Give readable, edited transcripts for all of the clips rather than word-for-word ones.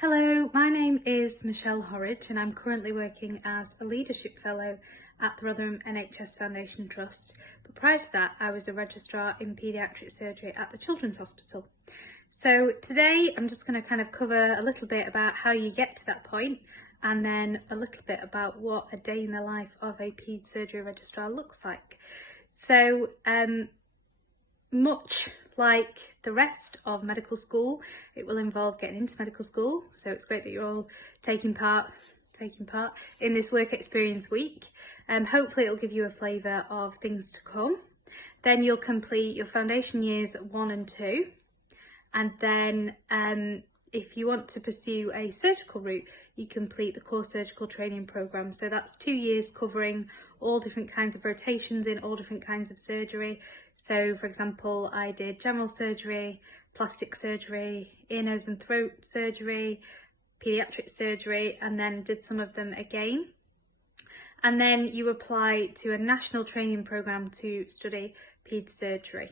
Hello, my name is Michelle Horridge and I'm currently working as a Leadership Fellow at the Rotherham NHS Foundation Trust. But prior to that, I was a Registrar in Paediatric Surgery at the Children's Hospital. So today I'm just going to kind of cover a little bit about how you get to that point and then a little bit about what a day in the life of a Paediatric Surgery Registrar looks like. So much like the rest of medical school, it will involve getting into medical school. So it's great that you're all taking part in this work experience week. Hopefully it'll give you a flavour of things to come. Then you'll complete your foundation years 1 and 2. And then if you want to pursue a surgical route, you complete the core surgical training programme. So that's 2 years covering all different kinds of rotations in all different kinds of surgery. So for example, I did general surgery, plastic surgery, ear, nose and throat surgery, paediatric surgery, and then did some of them again. And then you apply to a national training programme to study paediatric surgery.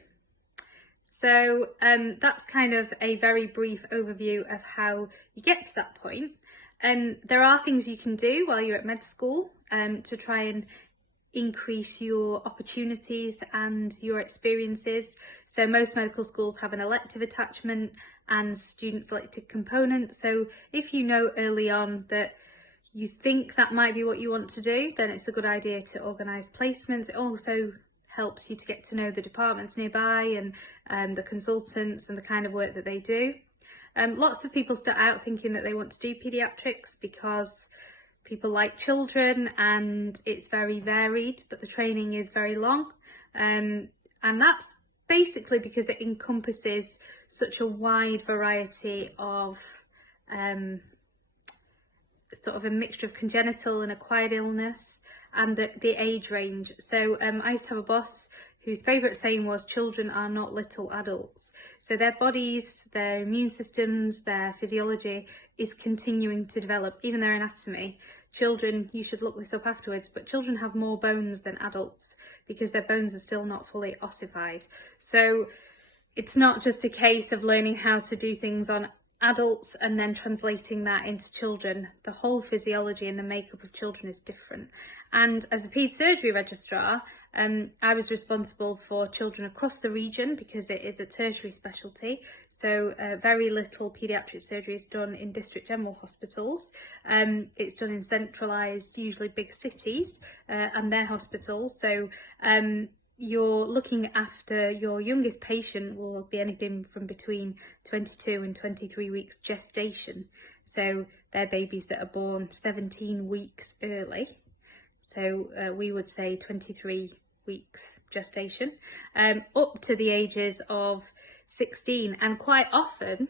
So that's kind of a very brief overview of how you get to that point. There are things you can do while you're at med school to try and increase your opportunities and your experiences. So most medical schools have an elective attachment and student selected component. So if you know early on that you think that might be what you want to do, then it's a good idea to organise placements. It also helps you to get to know the departments nearby and the consultants and the kind of work that they do. Lots of people start out thinking that they want to do paediatrics because people like children and it's very varied, but the training is very long. And that's basically because it encompasses such a wide variety of sort of a mixture of congenital and acquired illness and the age range. So I used to have a boss whose favourite saying was, children are not little adults. So their bodies, their immune systems, their physiology is continuing to develop, even their anatomy. Children, you should look this up afterwards, but children have more bones than adults because their bones are still not fully ossified. So it's not just a case of learning how to do things on adults and then translating that into children. The whole physiology and the makeup of children is different. And as a paediatric surgery registrar, I was responsible for children across the region because it is a tertiary specialty. So very little paediatric surgery is done in district general hospitals. It's done in centralised, usually big cities and their hospitals. So you're looking after your youngest patient will be anything from between 22 and 23 weeks gestation. So they're babies that are born 17 weeks early. So we would say 23 weeks gestation, up to the ages of 16. And quite often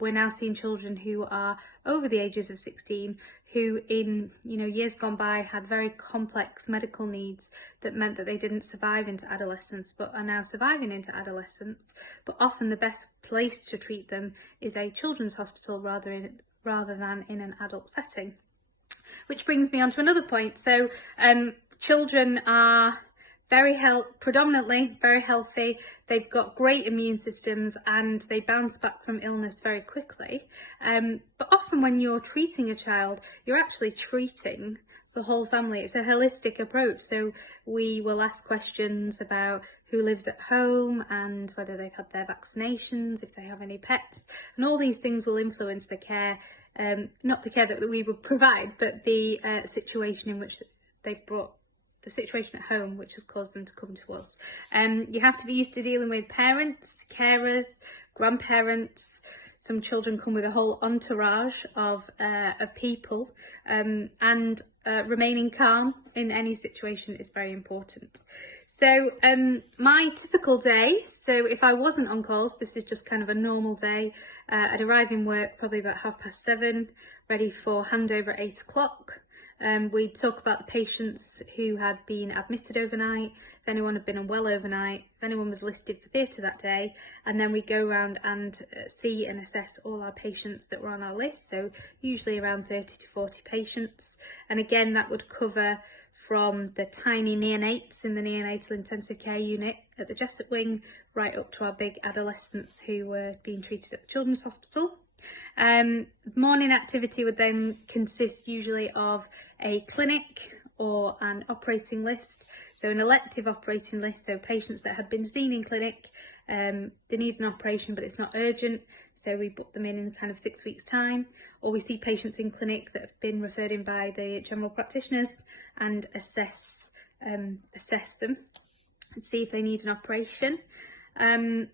we're now seeing children who are over the ages of 16 who in years gone by had very complex medical needs that meant that they didn't survive into adolescence but are now surviving into adolescence. But often the best place to treat them is a children's hospital rather than in an adult setting. Which brings me on to another point. So children are predominantly very healthy. They've got great immune systems and they bounce back from illness very quickly. But often when you're treating a child, you're actually treating the whole family. It's a holistic approach. So we will ask questions about who lives at home and whether they've had their vaccinations, if they have any pets, and all these things will influence the care, not the care that we would provide, but the situation in which they've brought the situation at home which has caused them to come to us. You have to be used to dealing with parents, carers, grandparents. Some children come with a whole entourage of people, and remaining calm in any situation is very important. So my typical day, so if I wasn't on calls, this is just kind of a normal day. I'd arrive in work probably about 7:30, ready for handover at 8 o'clock. We'd talk about the patients who had been admitted overnight, if anyone had been unwell overnight, if anyone was listed for theatre that day, and then we'd go around and see and assess all our patients that were on our list, so usually around 30 to 40 patients. And again, that would cover from the tiny neonates in the neonatal intensive care unit at the Jessup wing, right up to our big adolescents who were being treated at the Children's Hospital. Morning activity would then consist usually of a clinic or an operating list. So an elective operating list, so patients that had been seen in clinic, they need an operation but it's not urgent, so we book them in kind of 6 weeks time, or we see patients in clinic that have been referred in by the general practitioners and assess them and see if they need an operation. And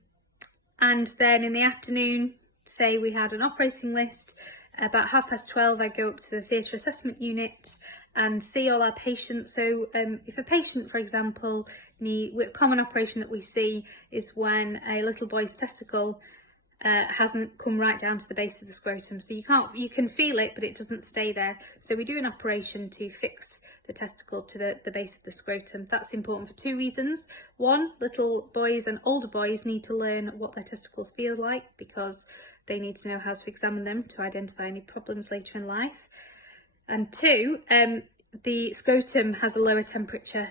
then in the afternoon, say we had an operating list, about 12:30 I go up to the theatre assessment unit and see all our patients. So if a patient, for example, a common operation that we see is when a little boy's testicle hasn't come right down to the base of the scrotum. So you can feel it, but it doesn't stay there. So we do an operation to fix the testicle to the base of the scrotum. That's important for 2 reasons. One, little boys and older boys need to learn what their testicles feel like because they need to know how to examine them to identify any problems later in life. And 2, the scrotum has a lower temperature